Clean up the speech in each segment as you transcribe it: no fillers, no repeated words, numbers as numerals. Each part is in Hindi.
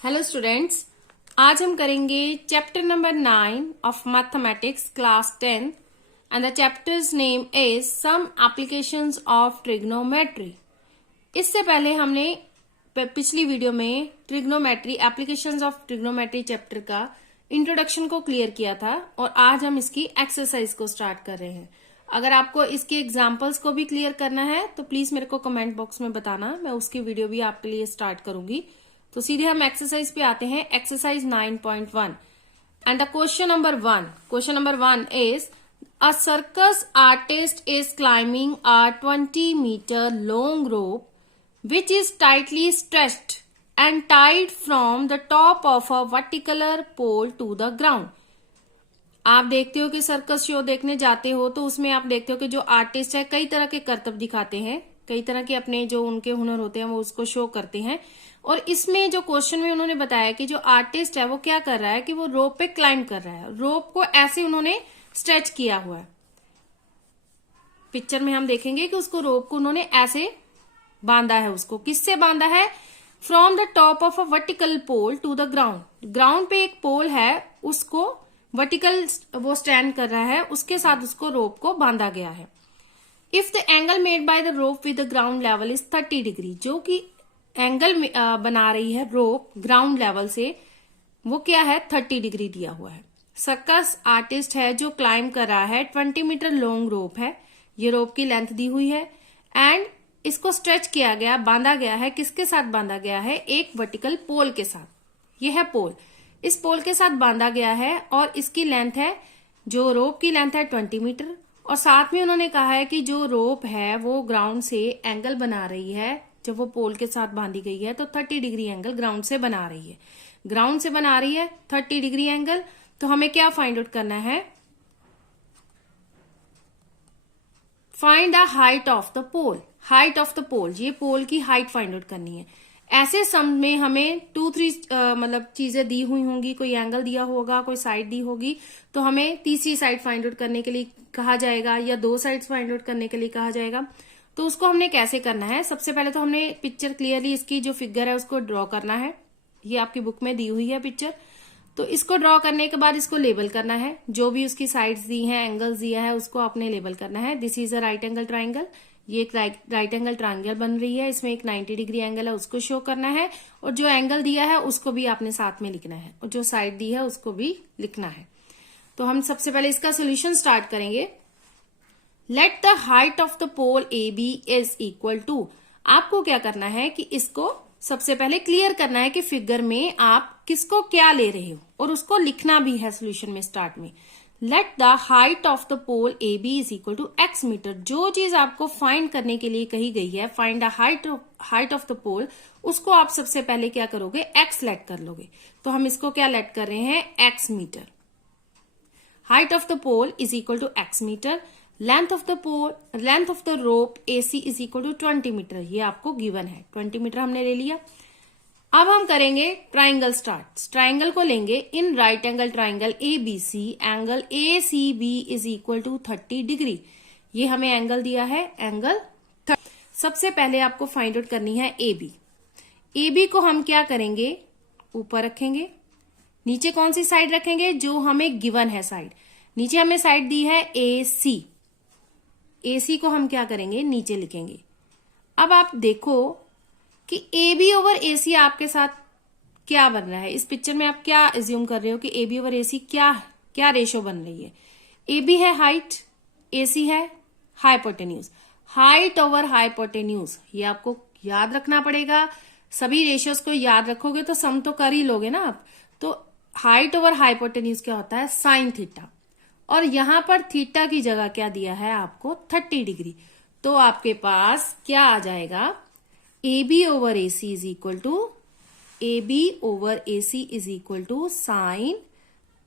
हेलो स्टूडेंट्स, आज हम करेंगे chapter number 9 of mathematics class 10 and the chapter's name is some applications of trigonometry. इससे पहले हमने पिछली वीडियो में trigonometry applications of trigonometry chapter का इंट्रोडक्शन को क्लियर किया था और आज हम इसकी एक्सरसाइज को स्टार्ट कर रहे हैं। अगर आपको इसके एग्जाम्पल्स को भी क्लियर करना है तो प्लीज मेरे को कमेंट बॉक्स में बताना, मैं उसकी वीडियो भी आपके लिए स्टार्ट करूंगी। तो सीधे हम एक्सरसाइज पे आते हैं। Exercise 9.1 and the question number one is a circus artist is climbing a 20-meter long rope which is tightly stretched and tied from the top of a vertical pole to the ground। आप देखते हो कि सर्कस शो देखने जाते हो तो उसमें आप देखते हो कि जो आर्टिस्ट है कई तरह के करतब दिखाते हैं, कई तरह के अपने जो उनके हुनर होते हैं वो उसको शो करते हैं। और इसमें जो क्वेश्चन में उन्होंने बताया कि जो आर्टिस्ट है वो क्या कर रहा है कि वो रोप पे क्लाइंब कर रहा है। रोप को ऐसे उन्होंने स्ट्रेच किया हुआ है। पिक्चर में हम देखेंगे कि उसको रोप को उन्होंने ऐसे बांधा है। उसको किससे बांधा है? From the top of a vertical pole to the ground. Ground पे एक पोल है, उसको वर्टिकल वो स्टैंड कर रहा है, उसके साथ उसको रोप को बांधा गया है। If the angle made by the rope with the ground level is 30 degree, जो कि एंगल बना रही है रोप ग्राउंड लेवल से, वो क्या है? 30 डिग्री दिया हुआ है। सर्कस आर्टिस्ट है जो क्लाइंब कर रहा है, 20 मीटर लॉन्ग रोप है, ये रोप की लेंथ दी हुई है एंड इसको स्ट्रेच किया गया, बांधा गया है। किसके साथ बांधा गया है? एक वर्टिकल पोल के साथ। ये है पोल, इस पोल के साथ बांधा गया है और इसकी लेंथ है, जो रोप की लेंथ है 20 मीटर। और साथ में उन्होंने कहा है कि जो रोप है वो ग्राउंड से एंगल बना रही है, जब वो पोल के साथ बांधी गई है तो 30 डिग्री एंगल ग्राउंड से बना रही है। ग्राउंड से बना रही है 30 डिग्री एंगल। तो हमें क्या फाइंड आउट करना है? Find the height of the pole. Height of the pole, ये पोल की हाइट फाइंड आउट करनी है। ऐसे सम में हमें 2-3 मतलब चीजें दी हुई होंगी, कोई एंगल दिया होगा, कोई साइड दी होगी, तो हमें तीसरी साइड फाइंड आउट करने के लिए कहा जाएगा या 2 साइड्स फाइंड आउट करने के लिए कहा जाएगा। तो उसको हमने कैसे करना है? सबसे पहले तो हमने पिक्चर क्लियरली इसकी जो फिगर है उसको ड्रॉ करना है। ये आपकी बुक में दी हुई है पिक्चर। तो इसको ड्रॉ करने के बाद इसको लेबल करना है। जो भी उसकी साइड्स दी हैं, एंगल्स दिया है, उसको आपने लेबल करना है। This is a right angle triangle, ये एक राइट एंगल ट्राइंगल बन रही है, इसमें एक 90 डिग्री एंगल है, उसको शो करना है। और जो एंगल दिया है उसको भी आपने साथ में लिखना है और जो साइड दी है उसको भी लिखना है। तो हम सबसे पहले इसका सोल्यूशन स्टार्ट करेंगे। Let the height of the pole A B is equal to, आपको क्या करना है कि इसको सबसे पहले क्लियर करना है कि फिगर में आप किसको क्या ले रहे हो और उसको लिखना भी है सोल्यूशन में स्टार्ट में। Let the height of the pole A B is equal to X metre. जो चीज आपको फाइंड करने के लिए कही गई है, find the height of the pole, उसको आप सबसे पहले क्या करोगे? एक्स लेट कर लोगे। तो हम इसको क्या लेट कर रहे हैं? X metre. Height of the pole is equal to X metre. Length of the rope AC is equal to 20 metre, ये आपको गिवन है। 20 मीटर हमने ले लिया। अब हम करेंगे ट्राइंगल स्टार्ट। ट्राइंगल को लेंगे in right angle triangle ABC, angle ACB is equal to 30 degree. ये हमें एंगल दिया है, एंगल 30। सबसे पहले आपको फाइंड आउट करनी है AB। AB को हम क्या करेंगे? ऊपर रखेंगे। नीचे कौन सी साइड रखेंगे? जो हमें गिवन है साइड। नीचे हमें साइड दी है AC। AC को हम क्या करेंगे? नीचे लिखेंगे। अब आप देखो कि AB ओवर AC आपके साथ क्या बन रहा है। इस पिक्चर में आप क्या एज्यूम कर रहे हो कि AB ओवर AC क्या रेशो बन रही है? AB है हाइट, AC है हाइपोटेन्यूज। हाइट ओवर हाइपोटेन्यूज, ये आपको याद रखना पड़ेगा। सभी रेशियोज को याद रखोगे तो सम तो कर ही लोगे ना आप। तो हाइट ओवर हाइपोटेन्यूज क्या होता है? Sine theta. और यहां पर थीटा की जगह क्या दिया है आपको? 30 डिग्री। तो आपके पास क्या आ जाएगा? AB over AC is equal to sine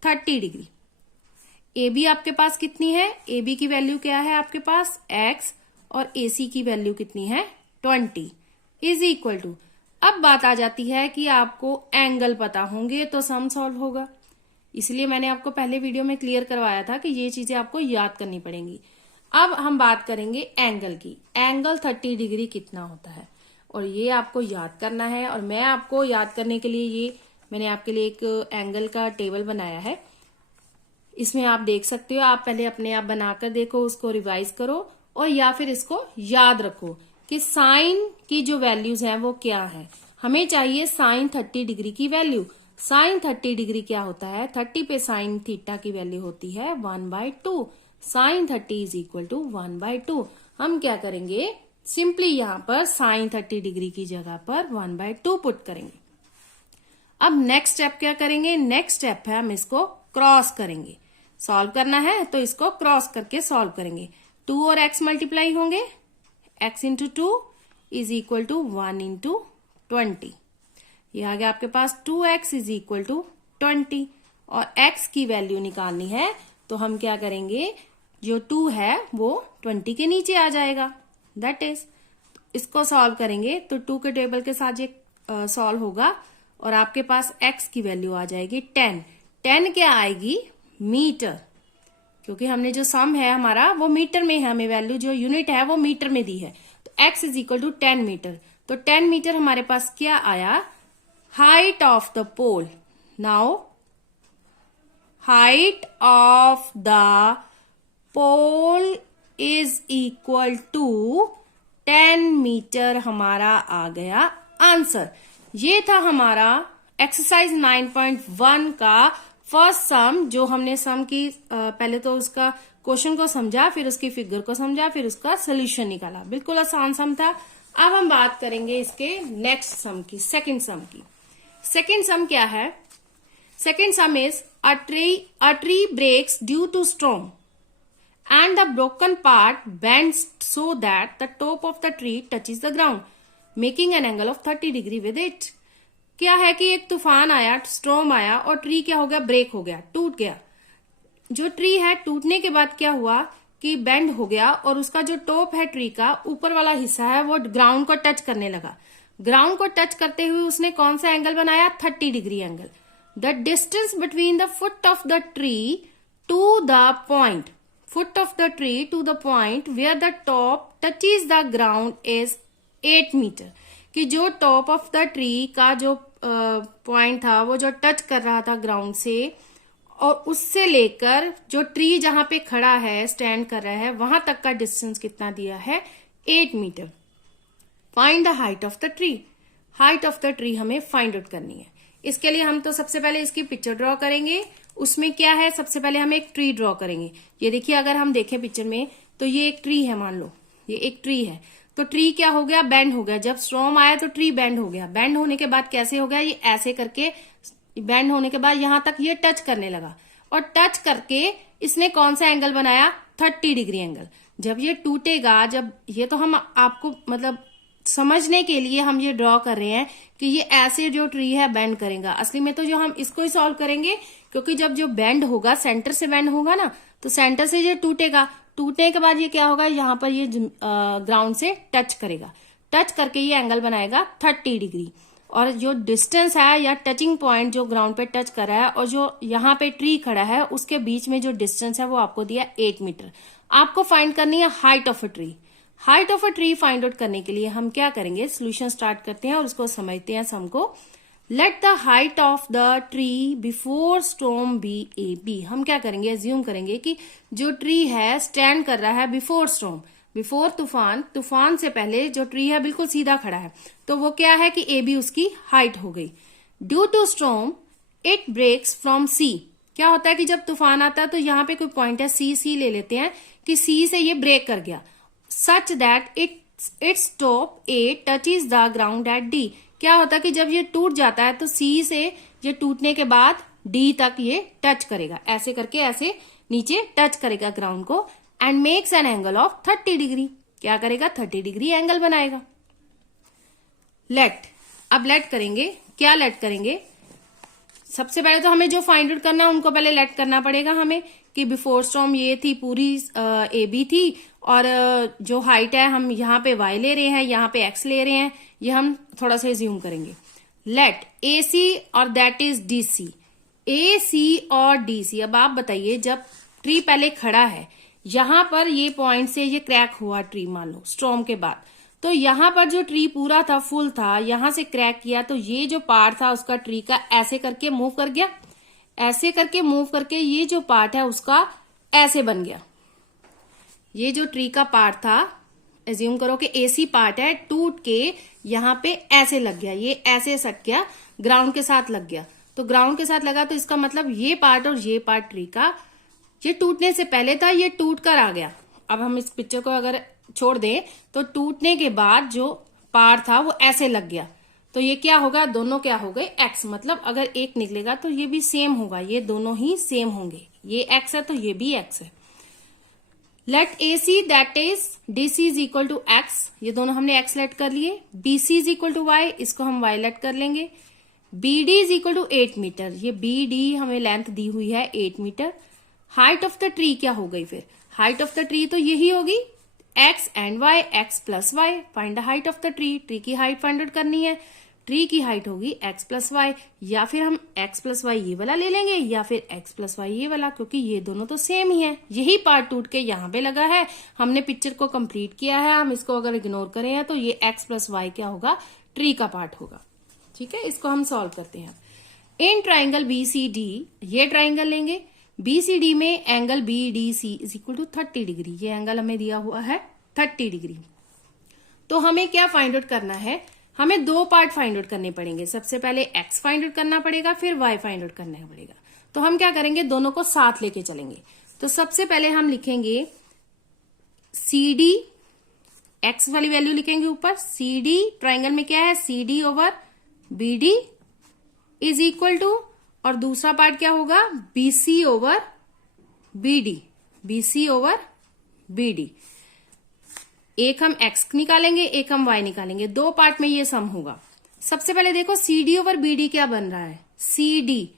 30 degree. AB आपके पास कितनी है? AB की वैल्यू क्या है आपके पास? X। और AC की वैल्यू कितनी है? 20 इज इक्वल टू। अब बात आ जाती है कि आपको एंगल पता होंगे तो सम सॉल्व होगा। इसलिए मैंने आपको पहले वीडियो में क्लियर करवाया था कि ये चीजें आपको याद करनी पड़ेंगी। अब हम बात करेंगे एंगल की। एंगल 30 डिग्री कितना होता है? और ये आपको याद करना है। और मैं आपको याद करने के लिए मैंने आपके लिए एक एंगल का टेबल बनाया है, इसमें आप देख सकते हो। आप पहले अपने आप बनाकर देखो, उसको रिवाइज करो और या फिर इसको याद रखो कि साइन की जो वैल्यूज हैं वो क्या है। हमें चाहिए साइन 30 डिग्री की वैल्यू। साइन 30 डिग्री क्या होता है? 30 पे साइन थीटा की वैल्यू होती है 1/2। Sine 30 is equal to 1/2। हम क्या करेंगे, सिंपली यहां पर साइन 30 डिग्री की जगह पर 1/2 पुट करेंगे। अब नेक्स्ट स्टेप क्या करेंगे? नेक्स्ट स्टेप है हम इसको क्रॉस करेंगे। सॉल्व करना है तो इसको क्रॉस करके सॉल्व करेंगे। 2 और x मल्टीप्लाई होंगे, x into 2 is equal to 1 into 20। ये आ गया आपके पास 2x इज इक्वल टू 20। और x की वैल्यू निकालनी है तो हम क्या करेंगे, जो 2 है वो 20 के नीचे आ जाएगा। दैट इज, इसको सॉल्व करेंगे तो 2 के टेबल के साथ ये सॉल्व होगा और आपके पास x की वैल्यू आ जाएगी 10। 10 क्या आएगी? मीटर, क्योंकि हमने जो सम है हमारा वो मीटर में है, हमें वैल्यू जो यूनिट है वो मीटर में दी है। तो x is equal to 10 metre. तो 10 मीटर हमारे पास क्या आया? Height of the pole. Now height of the pole is equal to 10 metre हमारा आ गया आंसर। ये था हमारा एक्सरसाइज 9.1 का फर्स्ट सम, जो हमने सम की पहले तो उसका क्वेश्चन को समझा, फिर उसकी फिगर को समझा, फिर उसका सोल्यूशन निकाला। बिल्कुल आसान सम था। अब हम बात करेंगे इसके नेक्स्ट सम की, सेकंड सम की। सेकंड सम क्या है? Second sum is a tree breaks due to storm and the broken part bends so that the top of the tree touches the ground, making an angle of 30 degree with it। क्या है कि एक तूफान आया, स्टॉर्म आया और ट्री क्या हो गया? ब्रेक हो गया, टूट गया। जो ट्री है टूटने के बाद क्या हुआ कि बेंड हो गया और उसका जो टॉप है ट्री का ऊपर वाला हिस्सा है वो ग्राउंड को टच करने लगा। ग्राउंड को टच करते हुए उसने कौन सा एंगल बनाया? 30 degree angle. The distance between the foot of the tree to the point, foot of the tree to the point where the top touches the ground is 8 metre. कि जो टॉप ऑफ द ट्री का जो पॉइंट था वो जो टच कर रहा था ग्राउंड से, और उससे लेकर जो ट्री जहां पे खड़ा है, स्टैंड कर रहा है, वहां तक का डिस्टेंस कितना दिया है? 8 metre. Find the height of the tree. Height of the tree हमें फाइंड आउट करनी है। इसके लिए हम तो सबसे पहले इसकी पिक्चर ड्रॉ करेंगे। उसमें क्या है, सबसे पहले हम एक ट्री ड्रॉ करेंगे। ये देखिए, अगर हम देखें पिक्चर में तो ये एक ट्री है, मान लो ये एक ट्री है। तो ट्री क्या हो गया? बेंड हो गया। जब स्टॉर्म आया तो ट्री बेंड हो गया। बेंड होने के बाद कैसे हो गया? ये ऐसे करके बेंड होने के बाद यहां तक ये टच करने लगा और टच करके इसने कौन सा एंगल बनाया? 30 डिग्री एंगल। जब ये टूटेगा, जब ये तो हम आपको मतलब समझने के लिए हम ये ड्रॉ कर रहे हैं कि ये ऐसे जो ट्री है बेंड करेगा। असली में तो जो हम इसको ही सॉल्व करेंगे, क्योंकि जब जो बेंड होगा सेंटर से बेंड होगा ना, तो सेंटर से ये टूटेगा। टूटने के बाद ये क्या होगा? यहाँ पर ये ग्राउंड से टच करेगा। टच करके ये एंगल बनाएगा 30 डिग्री। और जो डिस्टेंस है या टचिंग पॉइंट जो ग्राउंड पे टच कर रहा है और जो यहाँ पे ट्री खड़ा है, उसके बीच में जो डिस्टेंस है वो आपको दिया 8 मीटर। आपको फाइंड करनी है height of a tree. Height of a tree find out करने के लिए हम क्या करेंगे? सोल्यूशन स्टार्ट करते हैं और उसको समझते हैं सम को। Let the height of the tree before storm be A B. हम क्या करेंगे? एज्यूम करेंगे कि जो ट्री है स्टैंड कर रहा है बिफोर स्टॉर्म, बिफोर तूफान, तूफान से पहले जो ट्री है बिल्कुल सीधा खड़ा है। तो वो क्या है कि ए बी उसकी हाइट हो गई। Due to storm it breaks from C. क्या होता है कि जब तूफान आता है तो यहाँ पे कोई पॉइंट है सी ले लेते हैं कि सी से ये ब्रेक कर गया, such that its top A touches the ground eight D. क्या होता है कि जब ये टूट जाता है तो सी से ये टूटने के बाद डी तक ये टच करेगा, ऐसे करके ऐसे नीचे टच करेगा ग्राउंड को, and makes an angle of 30 degree. क्या करेगा? 30 डिग्री एंगल बनाएगा। लेट, अब लेट करेंगे। क्या लेट करेंगे? सबसे पहले तो हमें जो फाइंड आउट करना है उनको पहले लेट करना पड़ेगा हमें, कि बिफोर स्टॉर्म ये थी, पूरी ए बी थी, और जो हाइट है हम यहाँ पे y ले रहे हैं, यहाँ पे x ले रहे हैं, ये हम थोड़ा सा ज्यूम करेंगे। लेट ए सी और दैट इज डी सी। ए सी और डी सी। अब आप बताइए, जब ट्री पहले खड़ा है, यहां पर ये पॉइंट से ये क्रैक हुआ ट्री, मान लो स्टॉर्म के बाद, तो यहाँ पर जो ट्री पूरा था, फुल था, यहां से क्रैक किया तो ये जो पार्ट था उसका ट्री का ऐसे करके मूव कर गया, ऐसे करके मूव करके ये जो पार्ट है उसका ऐसे बन गया। ये जो ट्री का पार्ट था, एज्यूम करो कि एसी पार्ट है, टूट के यहाँ पे ऐसे लग गया, ये ऐसे सट गया, ग्राउंड के साथ लग गया। तो ग्राउंड के साथ लगा तो इसका मतलब ये पार्ट और ये पार्ट ट्री का, ये टूटने से पहले था, ये टूट कर आ गया। अब हम इस पिक्चर को अगर छोड़ दें तो टूटने के बाद जो पार्ट था वो ऐसे लग गया, तो ये क्या होगा, दोनों क्या हो गए, एक्स। मतलब अगर एक निकलेगा तो ये भी सेम होगा, ये दोनों ही सेम होंगे। ये एक्स है तो ये भी एक्स है। Let A C that is D C is equal to x, ये दोनों हमने एक्स लेट कर लिए। B C is equal to y, इसको हम वाई लेट कर लेंगे। B D is equal to 8 metre, ये बी डी हमें लेंथ दी हुई है 8 metre. Height of the tree क्या हो गई फिर, हाइट ऑफ द ट्री तो यही होगी x and y, x plus y. Find the height of the tree, tree की हाइट फाइंड आउट करनी है। ट्री की हाइट होगी एक्स प्लस वाई, या फिर हम एक्स प्लस वाई ये वाला ले लेंगे, या फिर एक्स प्लस वाई ये वाला, क्योंकि ये दोनों तो सेम ही है। यही पार्ट टूट के यहाँ पे लगा है, हमने पिक्चर को कंप्लीट किया है। हम इसको अगर इग्नोर करें तो ये एक्स प्लस वाई क्या होगा, ट्री का पार्ट होगा। ठीक है, इसको हम सॉल्व करते हैं। In triangle B C D, ये ट्राइंगल लेंगे, बीसीडी में angle BDC is equal to 30 degree, ये एंगल हमें दिया हुआ है 30 डिग्री। तो हमें क्या फाइंड आउट करना है, हमें दो पार्ट फाइंड आउट करने पड़ेंगे। सबसे पहले एक्स फाइंड आउट करना पड़ेगा, फिर वाई फाइंड आउट करना पड़ेगा। तो हम क्या करेंगे, दोनों को साथ लेके चलेंगे। तो सबसे पहले हम लिखेंगे सी डी, एक्स वाली वैल्यू लिखेंगे ऊपर, सी डी ट्राइंगल में क्या है, C D over B D is equal to, और दूसरा पार्ट क्या होगा, BC over BD, BC over BD. एक हम एक्स निकालेंगे, एक हम वाई निकालेंगे, दो पार्ट में ये सम होगा। सबसे पहले देखो सीडी ओवर बीडी क्या बन रहा है, सीडी,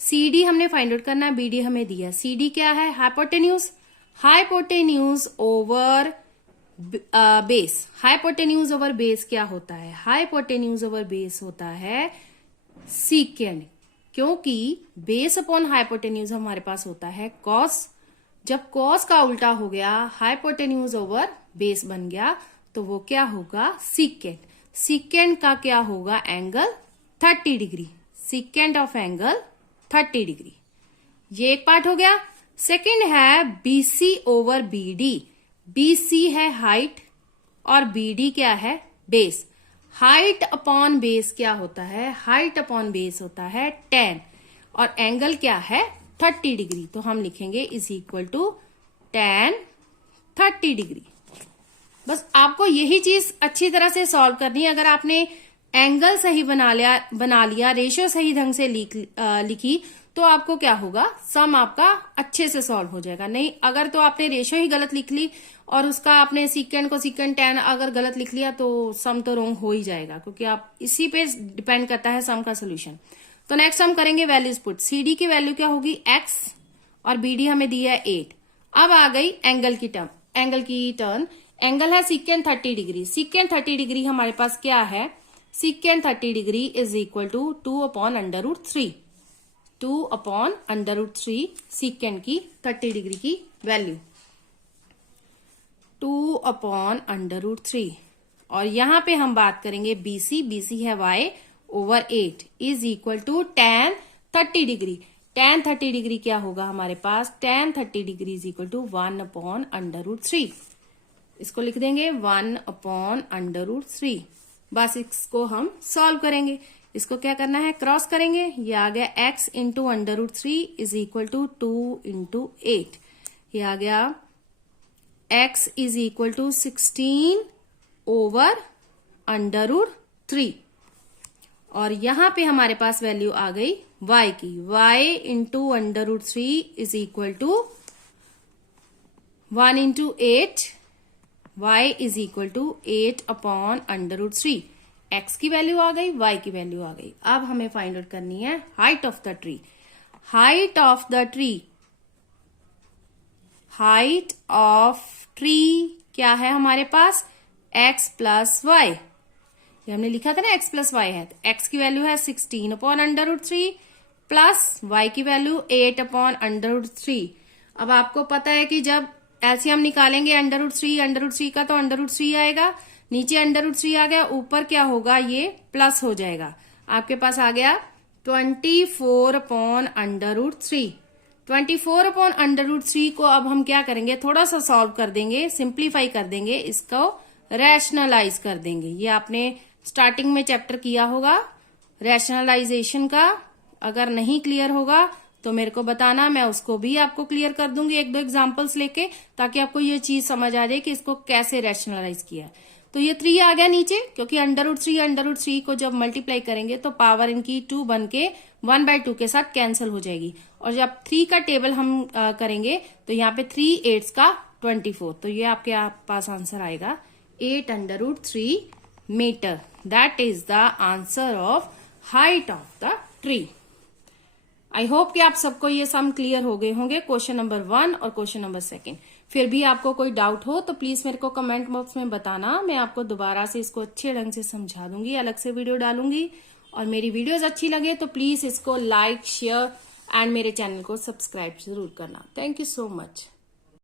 सीडी हमने फाइंड आउट करना है, बीडी हमें दिया। सीडी क्या है, hypotenuse, hypotenuse over base. Hypotenuse over base क्या होता है, हाइपोटेन्यूज ओवर बेस होता है सीकेंड, क्योंकि बेस अपॉन हाइपोटेन्यूज हमारे पास होता है कॉस। जब कॉस का उल्टा हो गया, हाइपोटेन्यूज ओवर बेस बन गया, तो वो क्या होगा, सीकेंड। सीकेंड का क्या होगा, angle 30 degree, सीकेंड of angle 30 degree. ये एक पार्ट हो गया। सेकंड है बीसी ओवर बीडी, बीसी है हाइट और बीडी क्या है, बेस। हाइट अपॉन बेस क्या होता है, हाइट अपॉन बेस होता है 10, और एंगल क्या है 30 डिग्री। तो हम लिखेंगे is equal to tan 30 degree. बस आपको यही चीज अच्छी तरह से सॉल्व करनी है। अगर आपने एंगल सही बना लिया, रेशियो सही ढंग से लिखी, तो आपको क्या होगा, सम आपका अच्छे से सॉल्व हो जाएगा। नहीं अगर तो आपने रेशियो ही गलत लिख ली और उसका आपने सीकेंड को सीकेंड tan अगर गलत लिख लिया, तो सम तो रॉन्ग हो ही जाएगा, क्योंकि आप इसी पे डिपेंड करता है सम का सोल्यूशन। तो नेक्स्ट हम करेंगे वैल्यूज पुट। सीडी की वैल्यू क्या होगी, x, और बीडी हमें दी है 8। अब आ गई एंगल की टर्न। एंगल है सीकेंड 30 डिग्री। सीकेंड 30 डिग्री हमारे पास क्या है, secant 30 degree is equal to 2/√3, 2/√3 secant की 30 डिग्री की वैल्यू, 2/√3। और यहां पे हम बात करेंगे बीसी, बीसी है y over 8 is equal to tan 30 degree. tan 30 degree क्या होगा हमारे पास, tan 30 degree is equal to 1/√3। इसको लिख देंगे 1/√3। बस इसको हम सॉल्व करेंगे। इसको क्या करना है, क्रॉस करेंगे, ये आ गया x into √3 is equal to 2 into 8। ये आ गया x is equal to 16 over √3। और यहां पे हमारे पास वैल्यू आ गई y की, y into √3 is equal to 1 into 8, y is equal to 8/√3। x की वैल्यू आ गई, y की वैल्यू आ गई। अब हमें फाइंड आउट करनी है height of the tree. Height of the tree, height of tree क्या है हमारे पास, x प्लस वाई। ये हमने लिखा था ना x प्लस वाई है, तो x की वैल्यू है 16/√3 प्लस y की वैल्यू 8/√3। अब आपको पता है कि जब एलसीएम निकालेंगे √3 का तो √3 आएगा, नीचे √3 आ गया, ऊपर क्या होगा, ये प्लस हो जाएगा। आपके पास आ गया 24/√3। 24/√3 को अब हम क्या करेंगे, थोड़ा सा सॉल्व कर देंगे, सिंप्लीफाई कर देंगे, इसको रैशनलाइज कर देंगे। ये आपने स्टार्टिंग में चैप्टर किया होगा रैशनलाइजेशन का। अगर नहीं क्लियर होगा तो मेरे को बताना, मैं उसको भी आपको क्लियर कर दूंगी 1-2 एग्जांपल्स लेके, ताकि आपको ये चीज समझ आ जाए कि इसको कैसे रैशनलाइज किया। तो ये 3 आ गया नीचे, क्योंकि √3 को जब मल्टीप्लाई करेंगे तो पावर इनकी 2 बन के 1/2 के साथ कैंसिल हो जाएगी। और जब 3 का टेबल हम करेंगे तो यहाँ पे 3 8 का 24, तो ये आपके पास आंसर आएगा 8√3 metre. That is the answer of height of the tree. I hope कि आप सबको ये सम क्लियर हो गए होंगे, क्वेश्चन नंबर 1 और क्वेश्चन नंबर 2। फिर भी आपको कोई डाउट हो तो प्लीज मेरे को कमेंट बॉक्स में बताना, मैं आपको दोबारा से इसको अच्छे ढंग से समझा दूंगी, अलग से वीडियो डालूंगी। और मेरी वीडियोस अच्छी लगे तो प्लीज इसको लाइक, शेयर एंड मेरे चैनल को सब्सक्राइब जरूर करना। Thank you so much.